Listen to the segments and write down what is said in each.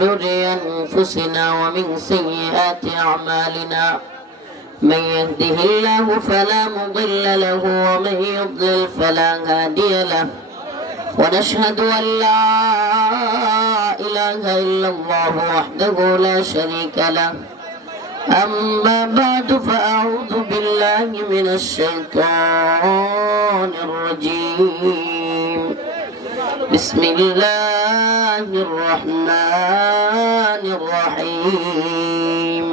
شرور أنفسنا ومن سيئات أعمالنا. من يهده الله فلا مضل له ومن يضلل فلا هادي له. ونشهد أن لا إله إلا الله وحده لا شريك له. أما بعد فأعوذ بالله من الشيطان الرجيم. بسم الله الرحمن الرحيم.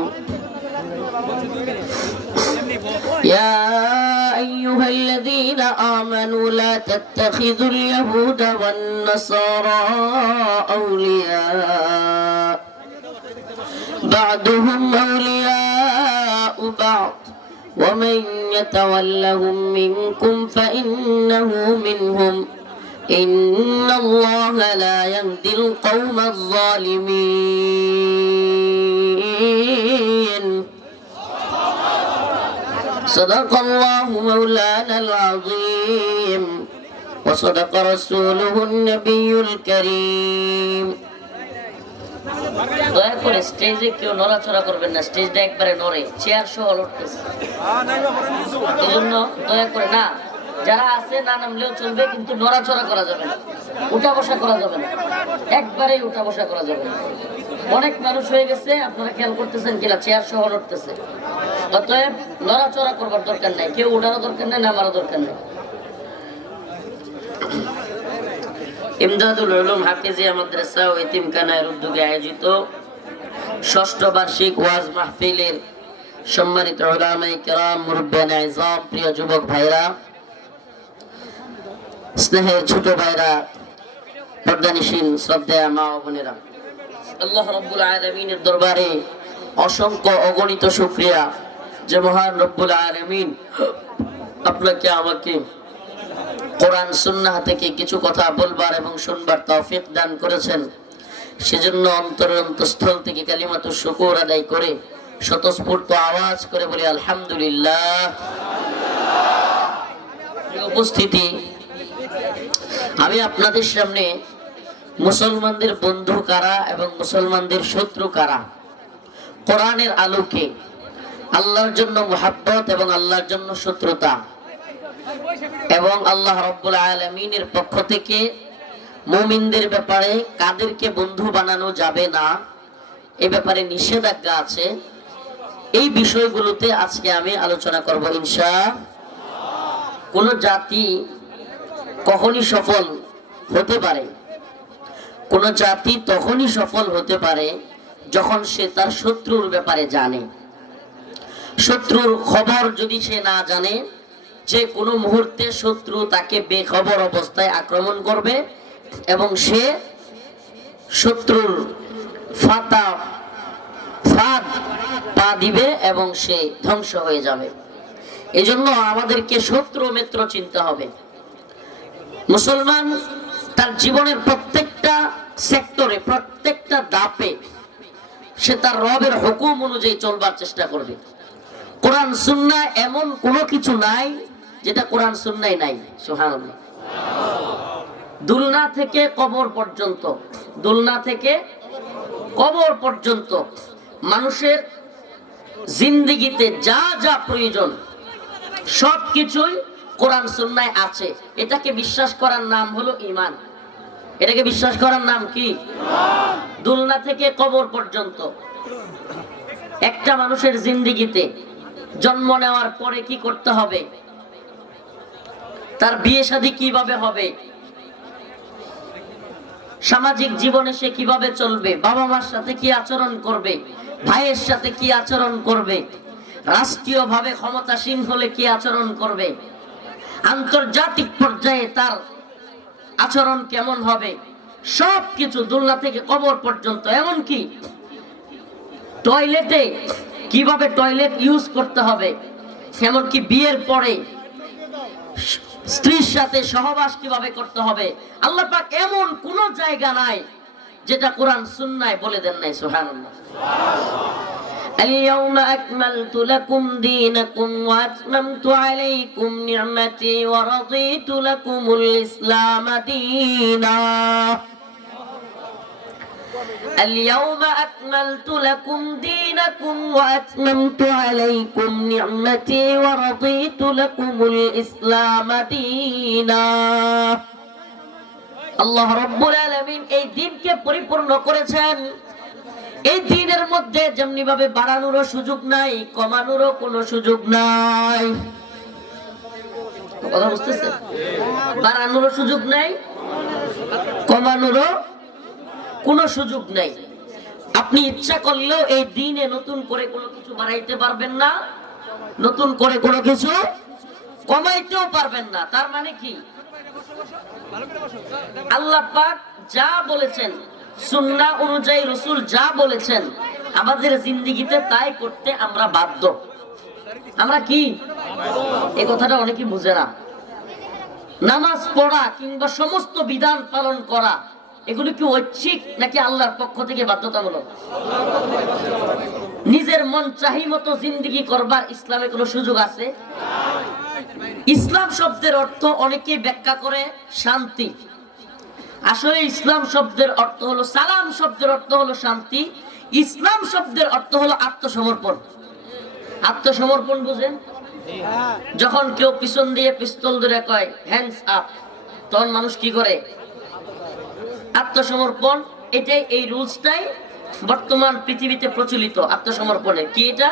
يا أيها الذين آمنوا لا تتخذوا اليهود والنصارى أولياء. بعضهم أولياء بعض. ومن يتولهم منكم فإنه منهم. إن الله لا يهدي القوم الظالمين صدق الله مولانا العظيم وصدق رسوله النبي الكريم দয়া করে স্টেজে কেউ নড়াচড়া করবেন না স্টেজটা একবারে নড়ে চেয়ার সহ লড়তেছে এই জন্য দয়া করে না যারা আছে না নামলেও চলবে, কিন্তু নড়াচড়া করা যাবে না। উঠা বসা করা যাবে না। একবারেই উঠা বসা করা যাবে না। অনেক মানুষ হয়ে গেছে, আপনারা খেয়াল করতেছেন কিনা, চেয়ার সহ লড়তেছে অতএব নড়াচড়া করবার দরকার নাই। কেউ উঠারও দরকার নেই, নামারও দরকার নেই। ইমদাদুল হাফিজিয়া মাদ্রাসা ও এতিমখানার উদ্যোগে আয়োজিত ষষ্ঠ বার্ষিক ওয়াজ মাহফিলের সম্মানিত উলামায়ে কেরাম মুরব্বিয়ান আইজাম প্রিয় যুবক ভাইরা স্নেহের ছোট ভাইরা পর্দানিসীন শ্রদ্ধা মা ও বোনেরা। আল্লাহ রব্বুল আলামিনের দরবারে অসংখ্য অগণিত শুকরিয়া যে মহান রব্বুল আলামিন আপনাকে, আমাকে কোরআন সুন্নাহ থেকে কিছু কথা বলবার এবং শুনবার তৌফিক দান করেছেন। সেজন্য অন্তরের অন্তঃস্থল থেকে কালিমাতুর শুকুর আদায় করে স্বতঃস্ফূর্ত আওয়াজ করে বলি, আলহামদুলিল্লাহ। উপস্থিতি আমি আপনাদের সামনে মুসলমানদের বন্ধু কারা এবং মুসলমানদের শত্রু কারা? কোরআনের আলোকে আল্লাহর জন্য মোহাব্বত এবং আল্লাহর জন্য শত্রুতা এবং আল্লাহ রব্বুল আলমিনের পক্ষ থেকে মুমিনদের ব্যাপারে কাদেরকে বন্ধু বানানো যাবে না, এ ব্যাপারে নিষেধাজ্ঞা আছে। এই বিষয়গুলোতে আজকে আমি আলোচনা করব ইনশা কোন জাতি কখনই সফল হতে পারে। কোন জাতি তখনই সফল হতে পারে যখন সে তার শত্রুর ব্যাপারে জানে। শত্রুর খবর যদি সে না জানে, যে কোনো মুহূর্তে শত্রু তাকে বেখবর অবস্থায় আক্রমণ করবে এবং সে শত্রুর ফাতা ফাঁদ পা দিবে এবং সে ধ্বংস হয়ে যাবে। এজন্য আমাদেরকে শত্রু মিত্র চিনতে হবে। মুসলমান তার জীবনের প্রত্যেকটা সেক্টরে, প্রত্যেকটা দাপে সে তার রবের হুকুম অনুযায়ী চলবার চেষ্টা করবে। কোরআন সুন্না এমন কোনো কিছু নাই যেটা কোরআন সুন্নাই নাই। সুহান দুলনা থেকে কবর পর্যন্ত, দুলনা থেকে কবর পর্যন্ত মানুষের জিন্দিগিতে যা যা প্রয়োজন সব কিছুই কোরআন সুন্নায় আছে। এটাকে বিশ্বাস করার নাম হলো ইমান এটাকে বিশ্বাস করার নাম কি? দুলনা থেকে কবর পর্যন্ত। একটা মানুষের জিন্দিগিতে জন্ম নেওয়ার পরে কি করতে হবে? তার বিয়ে শাদী কীভাবে হবে? সামাজিক জীবনে সে কীভাবে চলবে? বাবা মার সাথে কি আচরণ করবে? ভাইয়ের সাথে কি আচরণ করবে? রাষ্ট্রীয় ভাবে ক্ষমতাসীন হলে কি আচরণ করবে? আন্তর্জাতিক পর্যায়ে তার আচরণ কেমন হবে? সব কিছু দোলনা থেকে কবর পর্যন্ত। এমনকি টয়লেটে কীভাবে টয়লেট ইউজ করতে হবে? এমনকি বিয়ের পরে স্ত্রীর সাথে সহবাস কীভাবে করতে হবে? আল্লাহ পাক এমন কোন জায়গা নাই যেটা কোরআন সুন্নায় বলে দেন নাই, সুবহানাল্লাহ। اليوم أكملت لكم دينكم وأتممت عليكم نعمتي ورضيت لكم الإسلام دينا اليوم أكملت لكم دينكم وأتممت عليكم نعمتي ورضيت لكم الإسلام دينا আল্লাহ রব্বুল আলামিন এই দিনকে পরিপূর্ণ করেছেন এই দিনের মধ্যে যেমনি ভাবে বাড়ানোরও সুযোগ নাই, কমানোরও কোনো সুযোগ নাই। কথা বুঝতেছেন? বাড়ানোরও সুযোগ নাই, কমানোরও কোনো সুযোগ নাই। আপনি ইচ্ছা করলেও এই দিনে নতুন করে কোনো কিছু বাড়াইতে পারবেন না, নতুন করে কোনো কিছু কমাইতেও পারবেন না। তার মানে কি? আল্লাহ পাক যা বলেছেন সুন্নাহ অনুযায়ী রসুল যা বলেছেন, আমাদের জিন্দিগিতে তাই করতে আমরা বাধ্য। আমরা কি? এই কথাটা অনেকে বুঝে না। নামাজ পড়া কিংবা সমস্ত বিধান পালন করা, এগুলো কি ঐচ্ছিক নাকি আল্লাহর পক্ষ থেকে বাধ্যতামূলক? নিজের মন চাহি মতো জিন্দিগি করবার ইসলামে কোনো সুযোগ আছে? ইসলাম শব্দের অর্থ অনেকে ব্যাখ্যা করে শান্তি। আসলে ইসলাম শব্দের অর্থ হলো সালাম, শব্দের অর্থ হলো শান্তি। ইসলাম শব্দের অর্থ হলো আত্মসমর্পণ। আত্মসমর্পণ বুঝেন? যখন কেউ পিছন দিয়ে পিস্তল ধরে কয় হ্যান্ডস আপ তখন মানুষ কি করে? আত্মসমর্পণ, এটাই এই রুলসটাই বর্তমান পৃথিবীতে প্রচলিত আত্মসমর্পণে। কি এটা?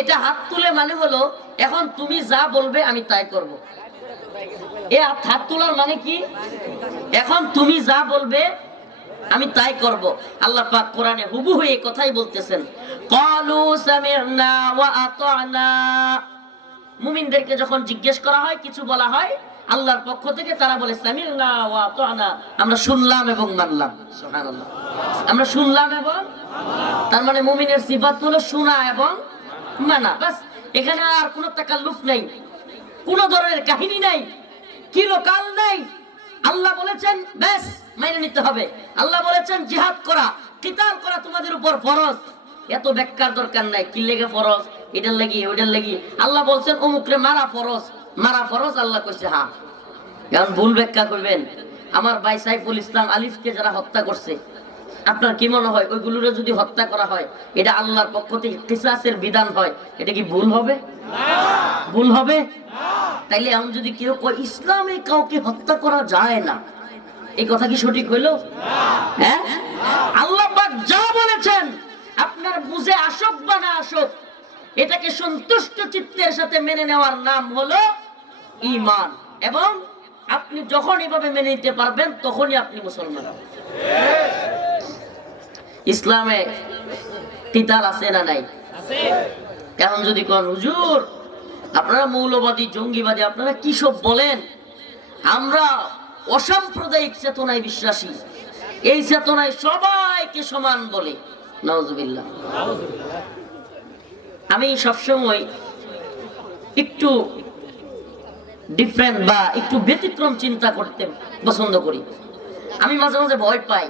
এটা হাত তুলে মানে হলো, এখন তুমি যা বলবে আমি তাই করব। এ তোলার মানে কি? এখন তুমি যা বলবে, আমি তাই করব। আল্লাহ পাক কোরআনে হুবহু এই কথাই বলতেছেন। ক্বালু সামি'না ওয়া আতা'না। মুমিনদেরকে যখন জিজ্ঞেস করা হয়, কিছু বলা হয়, আল্লাহর পক্ষ থেকে তারা বলে সামি'না ওয়া আতা'না। আমরা শুনলাম এবং মানলাম। সুবহানাল্লাহ। আমরা শুনলাম এবং তার মানে মুমিনের সিফাত হলো শোনা এবং মানা। বাস, এখানে আর কোনো তাকাল্লুফ নেই। কোন ধরনের কাহিনী নাই। কি লোকাল নেই। আল্লাহ বলেছেন, ব্যাস, মেনে নিতে হবে। আল্লাহ বলেছেন, জিহাদ করা কিতাল করা তোমাদের উপর ফরজ। এত ব্যাখ্যার দরকার নাই, কি লেগে ফরজ? এটার লাগি, ওইটার লাগি। আল্লাহ বলছেন অমুকরে মারা ফরজ মারা ফরজ। আল্লাহ কইছে, হা। কারণ ভুল ব্যাখ্যা করবেন আমার ভাই সাইফুল ইসলাম আলিফকে যারা হত্যা করছে আপনার কি মনে হয় ওইগুলোরে যদি হত্যা করা হয়, এটা আল্লাহর পক্ষ থেকে কিসাসের বিধান হয়, এটা কি ভুল হবে? ভুল হবে? তাইলে এখন যদি কেউ কয়, ইসলামে কাউকে হত্যা করা যায় না। এই কথা কি সঠিক হইল? হ্যাঁ? আল্লাহ যা বলেছেন, আপনার বুঝে আসক বা না আসক, এটাকে সন্তুষ্ট চিত্তের সাথে মেনে নেওয়ার নাম হলো ঈমান। এবং আপনি যখন এভাবে মেনে নিতে পারবেন, তখনই আপনি মুসলমান ইসলামে কিতাল আছে না নাই? এখন যদি কোন হুজুর আপনারা মৌলবাদী জঙ্গিবাদী আপনারা কি সব বলেন? আমরা অসাম্প্রদায়িক চেতনায় বিশ্বাসী। এই চেতনায় সবাইকে সমান বলে। নওয়াজুবিল্লাহ আমি সবসময় একটু ডিফারেন্ট বা একটু ব্যতিক্রম চিন্তা করতে পছন্দ করি। আমি মাঝে মাঝে ভয় পাই।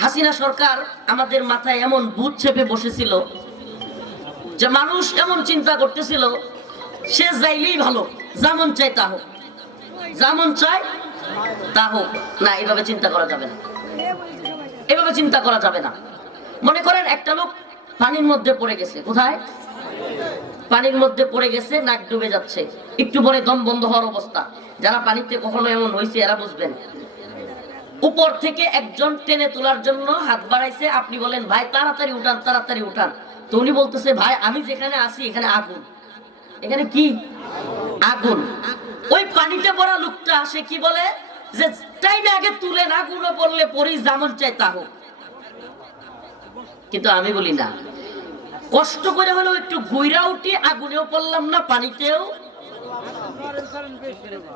হাসিনা সরকার আমাদের মাথায় এমন বুধ চেপে বসেছিল যে মানুষ এমন চিন্তা করতেছিল, সে যাইলেই ভালো যেমন চাই তা হোক। যেমন চাই তা হোক। না, এভাবে চিন্তা করা যাবে না। এভাবে চিন্তা করা যাবে না। মনে করেন একটা লোক পানির মধ্যে পড়ে গেছে, কোথায়? পানির মধ্যে পড়ে গেছে, নাক ডুবে যাচ্ছে। একটু পরে দম বন্ধ হওয়ার অবস্থা। যারা পানিতে কখনো এমন হয়েছে, এরা বুঝবেন। উপর থেকে একজন টেনে তোলার জন্য হাত বাড়াইছে। আপনি বলেন, ভাই, তাড়াতাড়ি উঠান তাড়াতাড়ি উঠান। তো উনি বলতেছে, ভাই, আমি যেখানে আছি, এখানে আগুন। এখানে কি? আগুন। ওই পানিতে পড়া লোকটা আসে কি বলে? যে তাই না আগে তুলে না গুঁড়ো পড়লে পরি যেমন চাই তা হোক। কিন্তু আমি বলি না। কষ্ট করে হলেও একটু ঘুইরা উঠি আগুনেও পড়লাম না, পানিতেও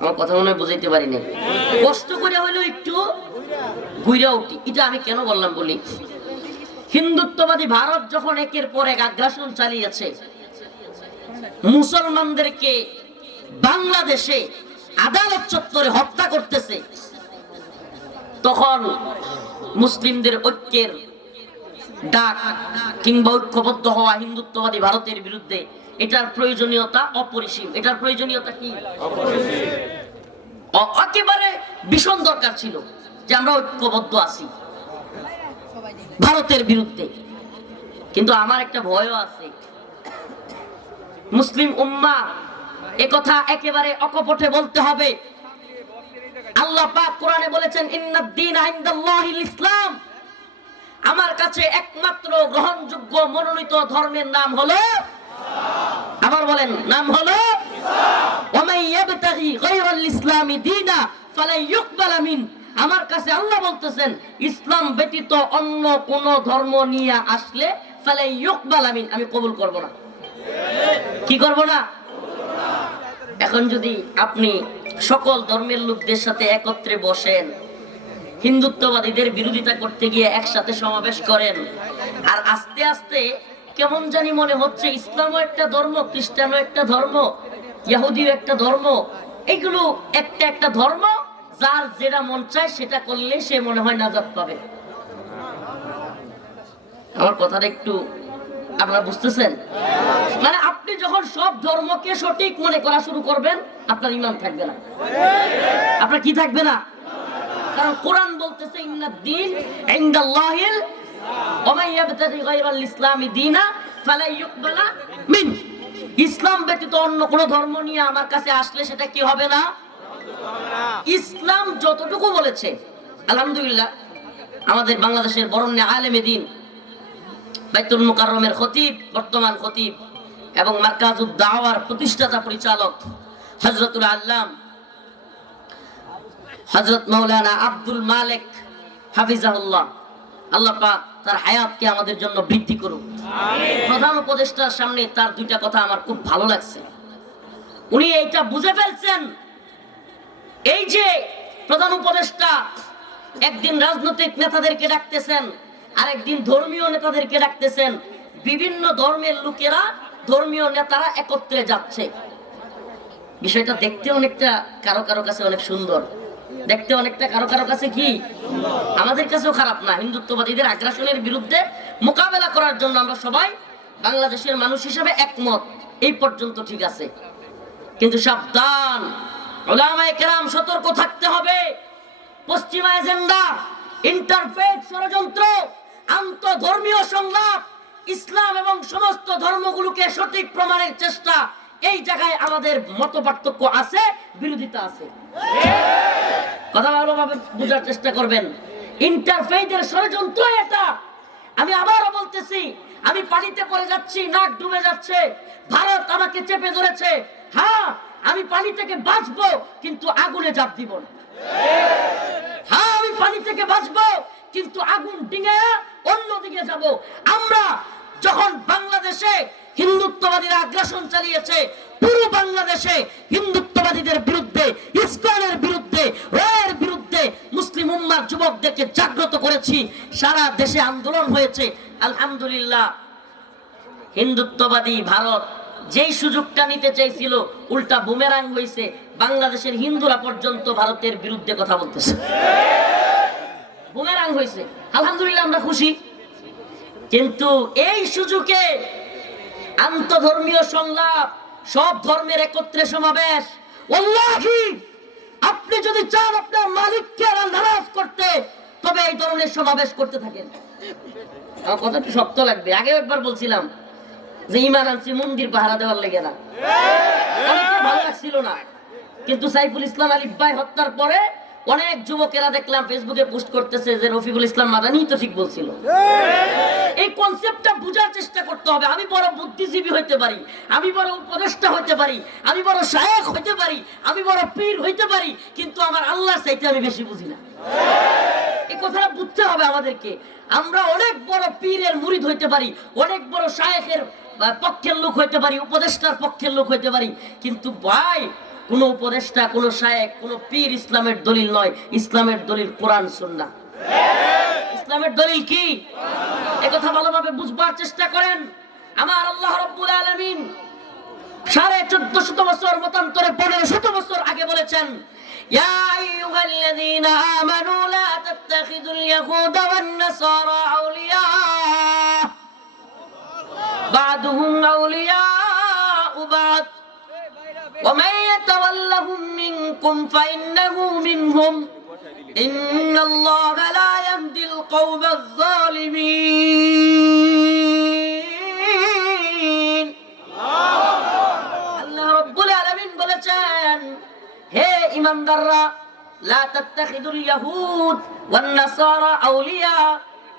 আমার কথা মনে বুঝাইতে কষ্ট করে হলেও একটু ঘুইরা উঠি। এটা আমি কেন বললাম বলি? হিন্দুত্ববাদী ভারত যখন একের পর এক আগ্রাসন চালিয়েছে, মুসলমানদেরকে বাংলাদেশে আদালত চত্বরে হত্যা করতেছে, তখন মুসলিমদের ঐক্যের ডাক কিংবা ঐক্যবদ্ধ হওয়া হিন্দুত্ববাদী ভারতের বিরুদ্ধে এটার প্রয়োজনীয়তা অপরিসীম। এটার প্রয়োজনীয়তা কি? একেবারে ভীষণ দরকার ছিল যে আমরা ঐক্যবদ্ধ আছি ভারতের বিরুদ্ধে। কিন্তু আমার একটা ভয়ও আছে। মুসলিম উম্মা কথা একেবারে অকপটে বলতে হবে। আল্লাহ পাক কোরআনে বলেছেন, ইন্নাদ্দিন ইনদাল্লাহিল ইসলাম। আমার কাছে একমাত্র গ্রহণযোগ্য মনোনীত ধর্মের নাম হলো আবার বলেন, নাম হলো ইসলামি দীনা ফালাই ইউকবাল মিন। আমার কাছে আল্লাহ বলতেছেন, ইসলাম ব্যতীত অন্য কোন ধর্ম নিয়ে আসলে ফালাই ইউকবাল মিন, আমি কবুল করব না। কি করব না? এখন যদি আপনি সকল ধর্মের লোকদের সাথে একত্রে বসেন হিন্দুত্ববাদীদের বিরোধিতা করতে গিয়ে একসাথে সমাবেশ করেন। আর আস্তে আস্তে কেমন জানি মনে হচ্ছে ইসলামও একটা ধর্ম, খ্রিস্টানও একটা ধর্ম ইহুদিও একটা ধর্ম। এগুলো একটা একটা ধর্ম, যার যেটা মন চায় সেটা করলে সে মনে হয় নাজাত পাবে। আমার কথাটা একটু আপনারা বুঝতেছেন? মানে আপনি যখন সব ধর্মকে সঠিক মনে করা শুরু করবেন, আপনার ইমান থাকবে না। আপনার কি থাকবে না? কারণ কোরআন বলতেছে ইন্নাদ দিন ইনদাল্লাহিল ওয়া ইয়াবতাগি গায়রাল ইসলামি দীনা ফালা ইউকবালা মিন। ইসলাম ব্যতীত অন্য কোন ধর্ম নিয়ে আমার কাছে আসলে সেটা কি হবে না? ইসলাম যতটুকু বলেছে, আলহামদুলিল্লাহ, আমাদের বাংলাদেশের বরণ্য আলেমে দিন বাইতুল মুকাররমের খতিব, বর্তমান খতিব এবং মার্কাজুদ দাওয়ার প্রতিষ্ঠাতা পরিচালক হযরতুল আল্লাম হযরত মাওলানা আব্দুল মালিক হাফিজাহুল্লাহ। আল্লাহ পাক তার হায়াতকে আমাদের জন্য বৃদ্ধি করুক। প্রধান উপদেষ্টার সামনে তার দুইটা কথা আমার খুব ভালো লাগছে। উনি এইটা বুঝে ফেলছেন। এই যে প্রধান উপদেষ্টা একদিন রাজনৈতিক নেতাদেরকে ডাকতেছেন আরেকদিন ধর্মীয় নেতাদেরকে ডাকতেছেন বিভিন্ন ধর্মের লোকেরা ধর্মীয় নেতারা একত্রে যাচ্ছে। বিষয়টা দেখতে অনেকটা কারও কারও কাছে অনেক সুন্দর। দেখতে অনেকটা কারও কারও কাছে কি? আমাদের কাছেও খারাপ না। হিন্দুত্ববাদীদের আগ্রাসনের বিরুদ্ধে মোকাবেলা করার জন্য আমরা সবাই বাংলাদেশের মানুষ হিসেবে একমত। এই পর্যন্ত ঠিক আছে। কিন্তু সাবধান। কেরাম সতর্ক থাকতে হবে। পশ্চিমা এজেন্ডা ইন্টারফেথ ষড়যন্ত্র, আন্তধর্মীয় সংলাপ, ইসলাম এবং সমস্ত ধর্মগুলোকে সঠিক প্রমাণের চেষ্টা, এই জায়গায় আমাদের মত পার্থক্য আছে, বিরোধিতা আছে। কথা ভালোভাবে বোঝার চেষ্টা করবেন। ইন্টারফেথের ষড়যন্ত্র এটা। আমি আবারও বলতেছি, আমি পানিতে পড়ে যাচ্ছি, নাক ডুবে যাচ্ছে, ভারত আমাকে চেপে ধরেছে। হ্যাঁ আমি পানি থেকে বাঁচবো, কিন্তু আগুনে জাপ দিব না। হ্যাঁ আমি পানি থেকে বাঁচবো, কিন্তু আগুন ডিঙে অন্যদিকে যাব। আমরা যখন বাংলাদেশে হিন্দুত্ববাদীরা আগ্রাসন চালিয়েছে, পুরো বাংলাদেশে হিন্দুত্ববাদীদের বিরুদ্ধে, ইসলামের বিরুদ্ধে, রয়ের বিরুদ্ধে মুসলিম উম্মার যুবকদেরকে জাগ্রত করেছি। সারা দেশে আন্দোলন হয়েছে। আলহামদুলিল্লাহ। হিন্দুত্ববাদী ভারত যেই সুযোগটা নিতে চাইছিল উল্টা বুমেরাং হয়েছে বাংলাদেশের হিন্দুরা পর্যন্ত ভারতের বিরুদ্ধে কথা বলতেছে। বুমেরাং হয়েছে আলহামদুলিল্লাহ, আমরা খুশি। কিন্তু এই সুযোগে আন্তধর্মীয় সংলাপ সব ধর্মের একত্রে সমাবেশ। আপনি যদি চান আপনার মালিককে নারাজ করতে তবে এই ধরনের সমাবেশ করতে থাকেন। আমার কথা একটু শক্ত লাগবে। আগেও একবার বলছিলাম যে ইমান আনছি মন্দির পাহারা দেওয়ার লেগে না। ভালো লাগছিল না। কিন্তু সাইফুল ইসলাম আলিফ ভাই হত্যার পরে অনেক যুবকেরা দেখলাম ফেসবুকে পোস্ট করতেছে যে রফিকুল ইসলাম মাদানি তো ঠিক বলছিল। এই কনসেপ্টটা বোঝার চেষ্টা করতে হবে। আমি বড় বুদ্ধিজীবী হইতে পারি আমি বড় উপদেষ্টা হইতে পারি আমি বড় শায়েক হইতে পারি আমি বড় পীর হইতে পারি কিন্তু আমার আল্লাহ চাইতে আমি বেশি বুঝি না। এই কথাটা বুঝতে হবে আমাদেরকে। আমরা অনেক বড় পীরের মুরিদ হইতে পারি অনেক বড় শায়েখের পক্ষের লোক হইতে পারি উপদেষ্টার পক্ষের লোক হইতে পারি কিন্তু ভাই কোন উপদেষ্টা কোন শায়েক কোন পীর ইসলামের দলিল নয় ইসলামের দলিল কোরআন সুন্নাহ ইসলামের দলিল কি একথা ভালোভাবে বুঝবার চেষ্টা করেন আমার আল্লাহ রব্বুল আলামিন সাড়ে চোদ্দ শত বছর মতান্তরে পনেরো শত বছর আগে বলেছেন يا أيها الذين آمنوا لا تتخذوا اليهود والنصارى أولياء بعضهم أولياء بعض ومن يتولهم منكم فإنه منهم إن الله لا يهدي القوم القوم الظالمين আল্লাহ রব্বুল আলামিন বলেছেন হে ইমানদাররা লা তাত্তাখিদুল ইয়াহুদ ওয়ান নাসারা আউলিয়া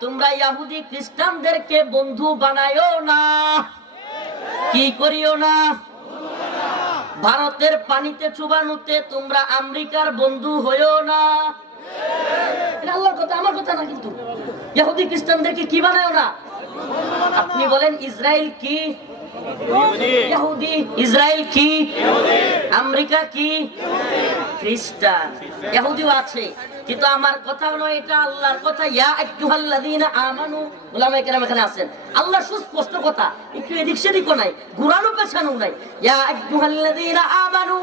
তোমরা ইহুদি খ্রিস্টানদেরকে বন্ধু বানায়ো না কি করিও না ভারতের পানিতে চুবানুতে তোমরা আমেরিকার বন্ধু হইও না। এটা আল্লাহর কথা আমার কথা না কিন্তু। ইহুদি খ্রিস্টানদেরকে কি বানায় না আপনি বলেন ইসরায়েল কি? ইহুদি। ইসরায়েল কি? আমেরিকা কি? খ্রিস্টান। ইহুদিও আছে। কিন্তু আমার কথা নয় এটা আল্লাহর কথা ইয়া আইয়ুহাল্লাযীনা আমানু উলামায়ে কেরাম এখানে আছেন আল্লাহ সুস্পষ্ট কথা একটু এদিক সেদিকও নাই ঘুরানো পেছানো নাই ইয়া আইয়ুহাল্লাযীনা আমানু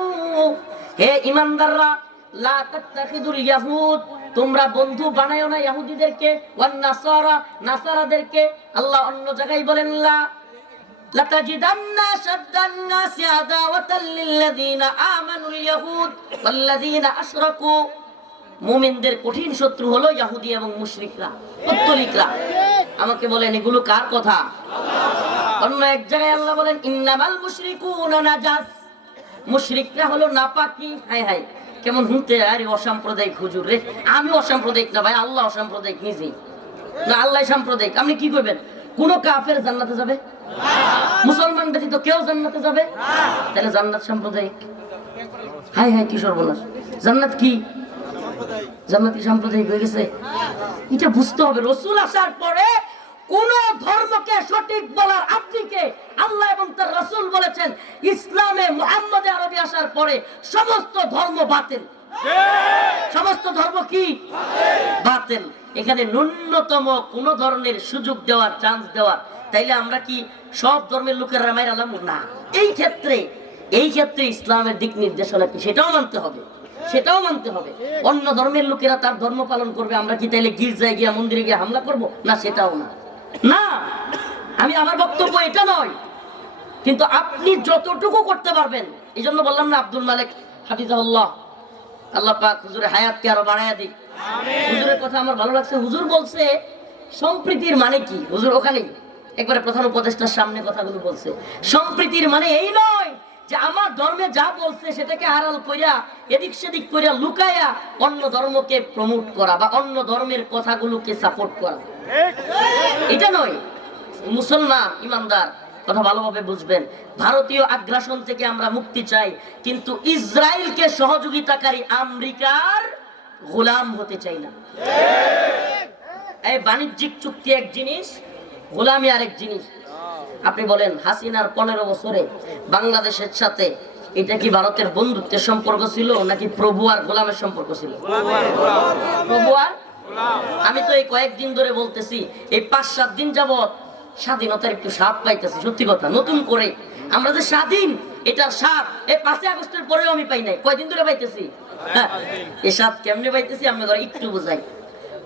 হে ঈমানদাররা লা তাত্তাখিদুল ইয়াহুদ তোমরা বন্ধু বানায়ো না ইহুদিদেরকে ওয়ান নাসারা নাসারাদেরকে আল্লাহ অন্য জায়গায় বলেন লা لتجدن أشد الناس عداوة للذين آمنوا اليهود والذين أشركوا মুমিনদের কঠিন শত্রু হলো ইহুদি এবং মুশরিকরা পত্তলিকরা আমাকে বলেন, এগুলো কার কথা? অন্য এক জায়গায় আল্লাহ বলেন, ইন্নামাল মুশরিকুনা নাজাস। মুশরিকরা হলো নাপাকি। হাই হাই কেমন হুনতে আরে অসাম্প্রদায়িক হুজুর রে। আমি অসাম্প্রদায়িক না ভাই, আল্লাহ অসাম্প্রদায়িক নিজেই। না, আল্লাহ সাম্প্রদায়িক। আপনি কি করবেন? কোন কাফের জান্নাতে যাবে? মুসলমান ব্যতীত কেউ জান্নাতে যাবে? তাহলে জান্নাত সাম্প্রদায়িক। হাই হাই কি সর্বনাশ। জান্নাত কি? কি সাম্প্রদায়িক হয়ে গেছে। এটা বুঝতে হবে, রসুল আসার পরে কোন ধর্মকে সঠিক বলার আপনি কে আল্লাহ এবং তার রসুল বলেছেন, ইসলামে মুহাম্মদে আরবি আসার পরে সমস্ত ধর্ম বাতিল। সমস্ত ধর্ম কি? বাতিল। এখানে ন্যূনতম কোন ধরনের সুযোগ দেওয়ার চান্স দেওয়ার। তাইলে আমরা কি সব ধর্মের লোকের রামায় আলাম? না। এই ক্ষেত্রে এই ক্ষেত্রে ইসলামের দিক নির্দেশনা কি সেটাও মানতে হবে। সেটাও মানতে হবে। অন্য ধর্মের লোকেরা তার ধর্ম পালন করবে আমরা কি তাইলে গির্জায় গিয়ে মন্দিরে গিয়ে হামলা করব? না সেটাও না। না আমি আমার বক্তব্য এটা নয়। কিন্তু আপনি যতটুকু করতে পারবেন এই জন্য বললাম না আব্দুল মালিক হাফিজাহুল্লাহ আল্লাহ পাক হুজুরের হায়াতকে আরও বাড়াইয়া দিক। হুজুরের কথা আমার ভালো লাগছে। হুজুর বলছে সম্প্রীতির মানে কি? হুজুর ওখানেই একবারে প্রধান উপদেষ্টার সামনে কথাগুলো বলছে। সম্প্রীতির মানে এই নয় যে আমার ধর্মে যা বলছে সেটাকে আড়াল করিয়া এদিক সেদিক করিয়া লুকাইয়া অন্য ধর্মকে প্রমোট করা বা অন্য ধর্মের কথাগুলোকে সাপোর্ট করা। এটা নয়। মুসলমান, ইমানদার, কথা ভালোভাবে বুঝবেন। ভারতীয় আগ্রাসন থেকে আমরা মুক্তি চাই, কিন্তু ইসরায়েলকে সহযোগিতাকারী আমেরিকার গোলাম হতে চাই না। এই বাণিজ্যিক চুক্তি এক জিনিস, গোলামি আরেক জিনিস। আপনি বলেন হাসিনার পনেরো বছরে বাংলাদেশের সাথে এটা কি ভারতের বন্ধুত্বের সম্পর্ক ছিল নাকি প্রভু আর গোলামের সম্পর্ক ছিল? প্রভু আর আমি তো এই কয়েকদিন ধরে বলতেছি এই পাঁচ সাত দিন যাবৎ স্বাধীনতার একটু স্বাদ পাইতেছি সত্যি কথা। নতুন করে আমরা যে স্বাধীন এটার স্বাদ এই পাঁচই আগস্টের পরেও আমি পাই নাই। কয়দিন ধরে পাইতেছি? হ্যাঁ, এই স্বাদ কেমনে পাইতেছি আমি একটু বোঝাই।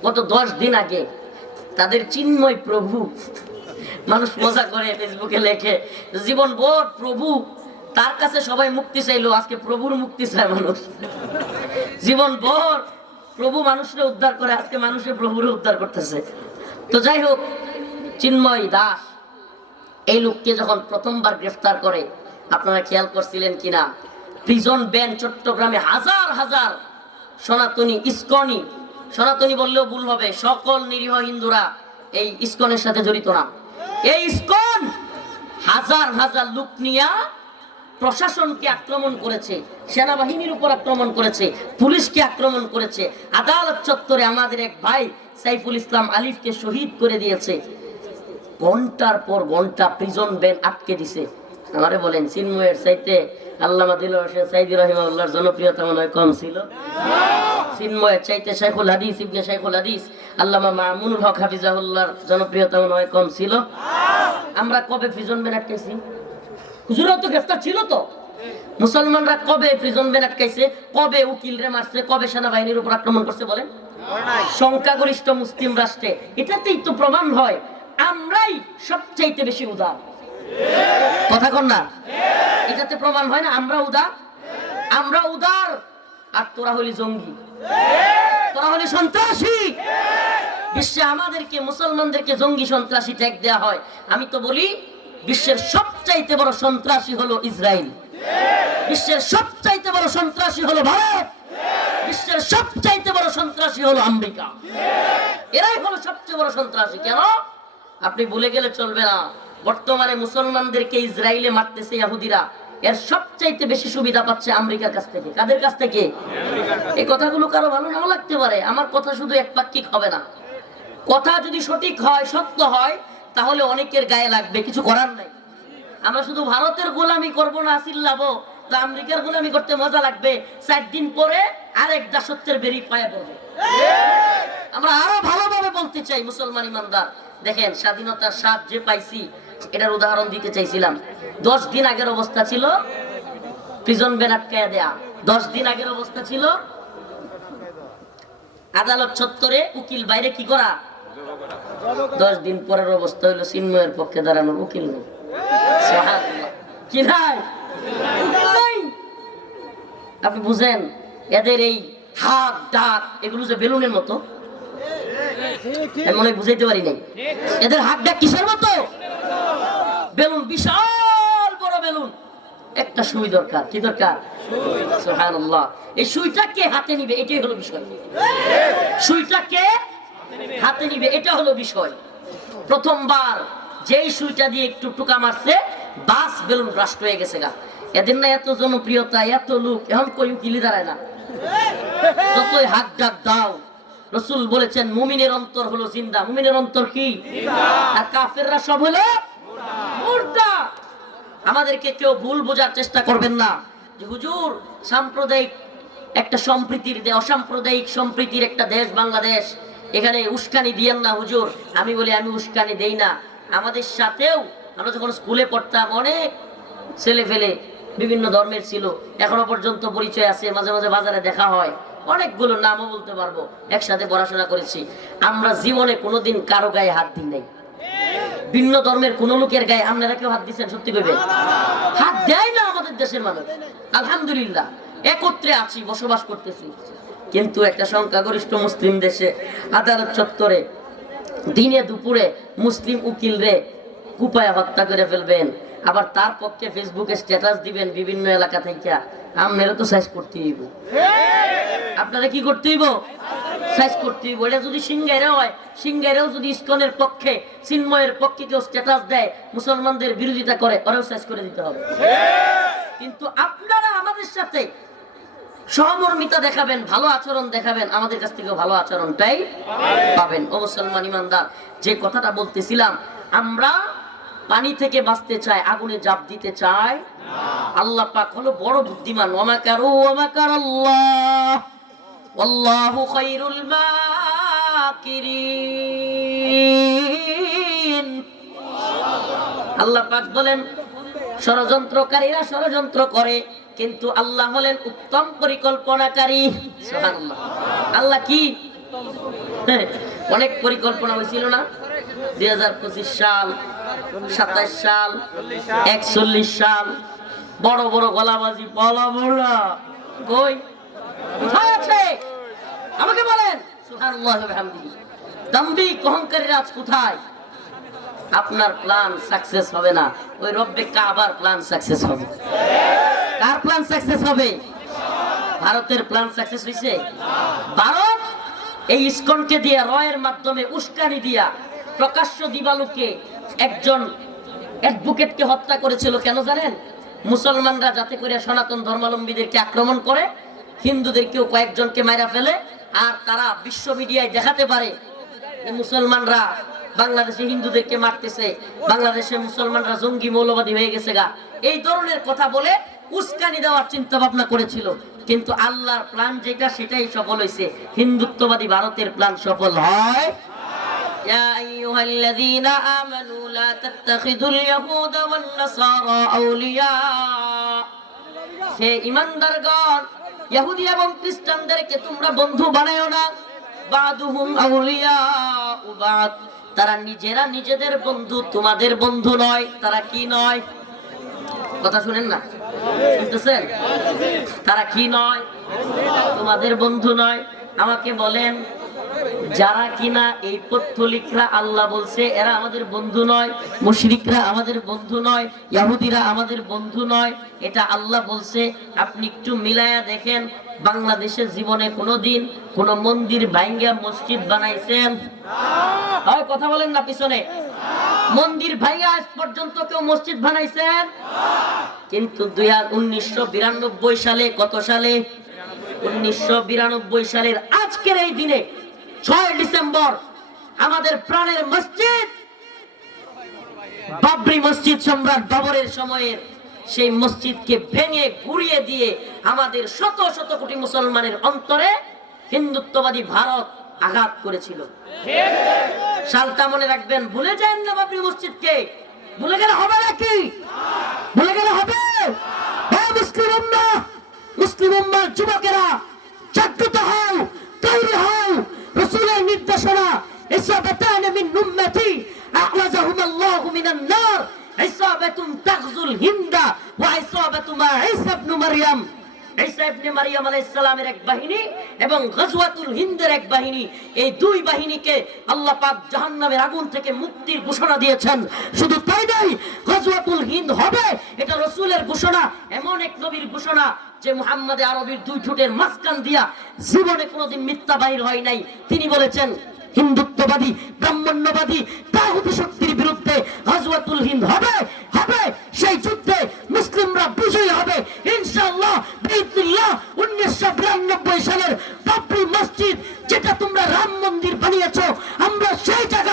গত দশ দিন আগে তাদের চিন্ময় প্রভু মানুষ মজা করে ফেসবুকে লেখে, জীবন ভর প্রভু। তার কাছে সবাই মুক্তি চাইলো, আজকে প্রভুর মুক্তি চায় মানুষ। জীবন ভর প্রভু মানুষকে উদ্ধার করে, আজকে মানুষের প্রভুরে উদ্ধার করতেছে। তো যাই হোক, চিন্ময় দাস, এই লোককে যখন প্রথমবার গ্রেফতার করে, আপনারা খেয়াল করছিলেন কিনা? প্রিজন ব্যান চট্টগ্রামে হাজার হাজার সনাতনী ইস্কনি, সনাতনী বললেও ভুল হবে, সকল নিরীহ হিন্দুরা এই ইস্কনের সাথে জড়িত না। এই ইস্কন হাজার হাজার লোক নিয়া প্রশাসনকে আক্রমণ করেছে, সেনাবাহিনীর উপর আক্রমণ করেছে, পুলিশকে আক্রমণ করেছে। আদালত চত্বরে আমাদের এক ভাই সাইফুল ইসলাম আলিফকে শহীদ করে দিয়েছে। ঘণ্টার পর ঘণ্টা প্রিজন ব্যান আটকে দিছে। আমারে বলেন, চিন্ময়ের চাইতে আল্লামা দিল সাইদি রহিমাউল্লাহর জনপ্রিয়তা মনে কম ছিল। চাইতে হাদিস, ইবনে হাদিস, আল্লামা মামুনুল হক হাফিজাহুল্লাহর জনপ্রিয়তা মনে হয় কম ছিল। আমরা কবে প্রিজন হুজুরাও তো গ্রেফতার ছিল তো। মুসলমানরা কবে প্রিজন ব্যান আটকাইছে? কবে উকিলরে মারছে? কবে সেনাবাহিনীর উপর আক্রমণ করছে বলেন? সংখ্যাগরিষ্ঠ মুসলিম রাষ্ট্রে এটাতেই তো প্রমাণ হয়, আমরাই সবচাইতে বেশি উদার। কথা কন না। এটাতে প্রমাণ হয় না, আমরা উদার? আমরা উদার। আর তোরা হলি জঙ্গি। তোরা হলি সন্ত্রাসী। বিশ্বে আমাদেরকে, মুসলমানদেরকে জঙ্গি সন্ত্রাসী ট্যাগ দেওয়া হয়। আমি তো বলি, বিশ্বের সবচাইতে বড় সন্ত্রাসী হলো ইসরায়েল বিশ্বের সবচাইতে বড় সন্ত্রাসী হলো ভারত। বিশ্বের সবচাইতে বড় সন্ত্রাসী হলো আমেরিকা। এরাই হলো সবচেয়ে বড় সন্ত্রাসী। কেন? আপনি ভুলে গেলে চলবে না। বর্তমানে মুসলমানদেরকে ইসরায়েলে মারতেছে ইহুদিরা এর সবচাইতে বেশি সুবিধা পাচ্ছে আমেরিকার কাছ থেকে। কাদের কাছ থেকে? এই কথাগুলো কারও ভালো নাও লাগতে পারে। আমার কথা শুধু একপাক্ষিক হবে না। কথা যদি সঠিক হয়, সত্য হয়, তাহলে অনেকের গায়ে লাগবে। কিছু করার নাই। আমরা শুধু ভারতের গোলামি করব না, চিল্লাবো। তো আমেরিকার গোলামি করতে মজা লাগবে। চার দিন পরে আরেক দাসত্বের বেরি পায়ে পড়বে। আমরা আরও ভালোভাবে বলতে চাই মুসলমান ইমানদার। দেখেন, স্বাধীনতার স্বাদ যে পাইছি এটার উদাহরণ দিতে চাইছিলাম। দশ দিন আগের অবস্থা ছিল প্রিজন ব্যান আটকায় দেয়া। দশ দিন আগের অবস্থা ছিল, আদালত চত্বরে উকিল বাইরে কি করা? দশ দিন পরের অবস্থা হইল চিন্ময়ের পক্ষে দাঁড়ানোর উকিল নেই। কি নাই। আপনি বুঝেন, এদের এই হাত ডাক এগুলো যে বেলুনের মতো। আমি মনে বুঝাইতে পারি নাই। এদের হাত ডাক কিসের মতো? বেলুন, বিশাল বড় বেলুন। একটা সুই দরকার, কি দরকার? এই সুইটা কে হাতে নিবে? এটাই হলো বিষয়। সুইটা কে হাতে নিবে? এটা হলো বিষয়। প্রথমবার যেই সুইটা দিয়ে একটু টুকা মারছে, বাস বেলুন ব্রাস্ট হয়ে গেছে গা। এদের না এত জনপ্রিয়তা, এত লোক, এখন কই উকিলি দাঁড়ায় না? যতই হাত ডাক দাও। রসুল বলেছেন, মুমিনের অন্তর হলো জিন্দা। মুমিনের অন্তর কি? আর কাফেররা সব হলো মুর্দা। আমাদেরকে কেউ ভুল বোঝার চেষ্টা করবেন না। যে হুজুর, সাম্প্রদায়িক একটা সম্প্রীতির অসাম্প্রদায়িক সম্প্রীতির একটা দেশ বাংলাদেশ। এখানে উস্কানি দিয়েন না হুজুর। আমি বলি, আমি উস্কানি দেই না। আমাদের সাথেও আমরা যখন স্কুলে পড়তাম, অনেক ছেলে ফেলে বিভিন্ন ধর্মের ছিল। এখনও পর্যন্ত পরিচয় আছে, মাঝে মাঝে বাজারে দেখা হয়। অনেকগুলো নামও বলতে পারব। একসাথে পড়াশোনা করেছি। আমরা জীবনে কোনোদিন কারও গায়ে হাত দিই নাই। ভিন্ন ধর্মের কোন লোকের গায়ে আপনারা কেউ হাত দিচ্ছেন? সত্যি কইবে হাত দেয় না আমাদের দেশের মানুষ। আলহামদুলিল্লাহ, একত্রে আছি, বসবাস করতেছি। কিন্তু একটা সংখ্যাগরিষ্ঠ মুসলিম দেশে আদালত চত্বরে দিনে দুপুরে মুসলিম উকিল রে কুপায় হত্যা করে ফেলবেন। আবার তার পক্ষে ফেসবুকে স্ট্যাটাস দিবেন বিভিন্ন এলাকা থেকে। আপনারা তো সাইজ করতে হইব। আপনারা কি করতে হইব? সাইজ করতে হইব। এটা যদি সিংগাইরা হয় সিংগাইরাও যদি ইসকনের পক্ষে, চিন্ময়ের পক্ষে কেউ স্ট্যাটাস দেয়, মুসলমানদের বিরোধিতা করে, ওরাও সাইজ করে দিতে হবে। কিন্তু আপনারা আমাদের সাথে সহমর্মিতা দেখাবেন, ভালো আচরণ দেখাবেন, আমাদের কাছ থেকে ভালো আচরণটাই পাবেন। ও মুসলমান ইমানদার, যে কথাটা বলতেছিলাম, আমরা পানি থেকে বাঁচতে চায়, আগুনে জাপ দিতে চায়। আল্লাহ পাক হলো বড় বুদ্ধিমান। ওয়ামাকারু ওয়ামাকার আল্লাহ ওয়াল্লাহু খায়রুল মাকিরিন। আল্লাহ পাক বলেন, ষড়যন্ত্রকারীরা ষড়যন্ত্র করে, কিন্তু আল্লাহ হলেন উত্তম পরিকল্পনাকারী। আল্লাহ কি? অনেক পরিকল্পনা হয়েছিল না? দুই হাজার পঁচিশ সাল সাতাইশ সাল একচল্লিশ সাল। বড় বড় গলাবাজি বলা কই? কোথায় আছে? আমাকে বলেন। দাম্ভিক অহংকারীরা আজ কোথায়? আপনার প্ল্যান সাকসেস হবে না। ওই রব্বে কাবার প্ল্যান সাকসেস হবে। কার প্ল্যান সাকসেস হবে? ভারতের প্ল্যান সাকসেস হয়েছে ভারত এই ইস্কনকে দিয়া রয়ের মাধ্যমে উস্কানি দিয়া প্রকাশ্য দিবালুকে একজন অ্যাডভোকেটকে হত্যা করেছিল, কেন জানেন? মুসলমানরা যাতে করে সনাতন ধর্মাবলম্বীদেরকে আক্রমণ করে, হিন্দুদেরকেও কয়েকজনকে মারা ফেলে, আর তারা বিশ্ব মিডিয়ায় দেখাতে পারে মুসলমানরা বাংলাদেশে হিন্দুদেরকে মারতেছে বাংলাদেশে মুসলমানরা জঙ্গি মৌলবাদী হয়ে গেছে গা। এই ধরনের কথা বলে উস্কানি দেওয়ার চিন্তা ভাবনা করেছিল। কিন্তু আল্লাহর প্ল্যান যেটা, সেটাই সফল হয়েছে হিন্দুত্ববাদী ভারতের প্ল্যান সফল হয় يا أيها الذين آمنوا لا تتخذوا اليهود والنصارى أولياء সে ইমানদারগণ ইহুদি এবং খ্রিস্টানদেরকে তোমরা বন্ধু বানায়ো না বাদুহুম আউলিয়া বাদ তারা নিজেরা নিজেদের বন্ধু তোমাদের বন্ধু নয় তারা কি নয় কথা শুনেন না শুনতেছেন তারা কি নয় তোমাদের বন্ধু নয় আমাকে বলেন যারা কিনা এই পত্তলিকরা আল্লাহ বলছে, এরা আমাদের বন্ধু নয়, মুশরিকরা আমাদের বন্ধু নয় ইহুদিরা আমাদের বন্ধু নয়। এটা আল্লাহ বলছে, আপনি একটু মিলায়া দেখেন, বাংলাদেশের জীবনে কোনোদিন কোন মন্দির ভাঙ্গা মসজিদ বানাইছেন? হয়, কথা বলেন না পিছনে। মন্দির ভাইয়া আজ পর্যন্ত কেউ মসজিদ বানাইছেন? কিন্তু দুই বিরানব্বই সালে, কত সালে? উনিশশো বিরানব্বই সালের আজকের এই দিনে ছয় ডিসেম্বর আমাদের প্রাণের মসজিদ। বাবরি মসজিদ সম্রাট বাবরের সময়ের সেই মসজিদকে ভেঙে, গুড়িয়ে দিয়ে আমাদের শত শত কোটি মুসলমানের অন্তরে হিন্দুত্ববাদী ভারত আঘাত করেছিল। সালটা মনে রাখবেন, ভুলে যান না বাবরি মসজিদকে। ভুলে গেলে হবে নাকি? ভুলে গেলে হবে। হে মুসলিম উম্মাহ, মুসলিম উম্মার যুবকেরা জাগ্রত হও তৈরি হও ইসাবাতান মিন উম্মতি আখরাজাহুম আল্লাহু মিনান নার ইসাবাতুন তাগজুল হিন্দা ওয়া ইসাবাতু মা ঈসা ইবনে মারইয়াম ঈসা ইবনে মারইয়াম আলাইহিস সালামের এক বাহিনী এবং গজওয়াতুল হিন্দের এক বাহিনী। এই দুই বাহিনীকে আল্লাহ পাক জাহান্নামের আগুন থেকে মুক্তির ঘোষণা দিয়েছেন। শুধু তাই নয় গজওয়াতুল হিন্দ হবে। এটা রাসূলের ঘোষণা, এমন এক নবীর ঘোষণা। যে মুহাম্মদে আরবির দুই ঠোঁটের মাঝখান দিয়া জীবনে কোনোদিন মিথ্যা বাহির হয় নাই, তিনি বলেছেন, হিন্দুত্ববাদী, ব্রাহ্মণ্যবাদী তাহুতি শক্তির বিরুদ্ধে গজওয়াতুল হিন্দ হবে হবে, সেই যুদ্ধে মুসলিমরা বিজয়ী হবে। ইনশাআল্লাহ বিইذনিল্লাহ 1992 সালের বাবরি মসজিদ, যেটা তোমরা রাম মন্দির বানিয়েছো, আমরা সেই জায়গায়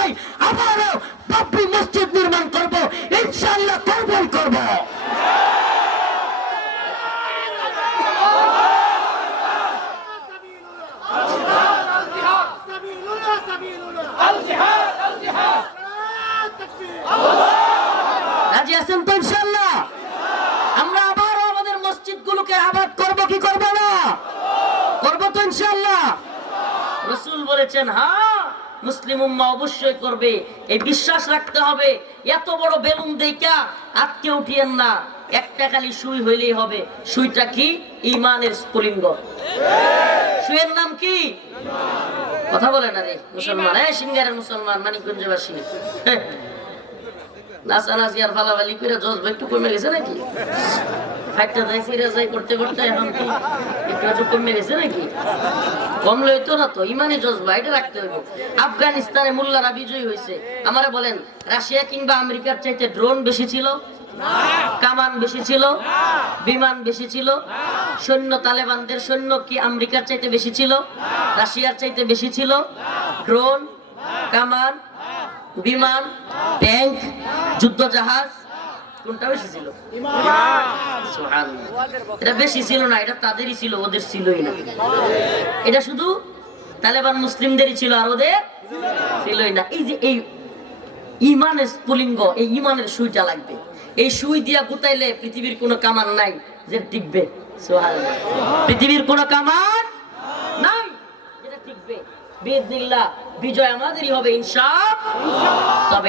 উম্মাহ অবশ্যই করবে। এই বিশ্বাস রাখতে হবে এত বড় বেলুন দেখা আটকে উঠিয়েন না। একটা খালি সুই হইলেই হবে। সুইটা কি? ইমানের স্ফুলিঙ্গ। সুইয়ের নাম কি? কথা বলে না রে মুসলমান। হ্যাঁ সিঙ্গারের মুসলমান মানিকগঞ্জবাসী। হ্যাঁ করতে করতে না তো আফগানিস্তানে মোল্লারা বিজয়ী হয়েছে আমারে বলেন, রাশিয়া কিংবা আমেরিকার চাইতে ড্রোন বেশি ছিল? কামান বেশি ছিল? বিমান বেশি ছিল? সৈন্য তালেবানদের সৈন্য কি আমেরিকার চাইতে বেশি ছিল? রাশিয়ার চাইতে বেশি ছিল? ড্রোন কামান বিমান, ট্যাঙ্ক যুদ্ধ জাহাজ কোনটা বেশি ছিল? এটা বেশি ছিল না, এটা তাদেরই ছিল, ওদের ছিলই না। এটা শুধু তালেবান মুসলিমদেরই ছিল আর ওদের ছিলই না। এই যে এই ইমানের স্ফুলিঙ্গ, এই ইমানের সুইটা লাগবে। এই সুই দিয়া গুতাইলে পৃথিবীর কোনো কামান নাই যে টিকবে। পৃথিবীর কোনো কামান নাই। বিজয় আমাদেরই হবে ইনশাআল্লাহ তবে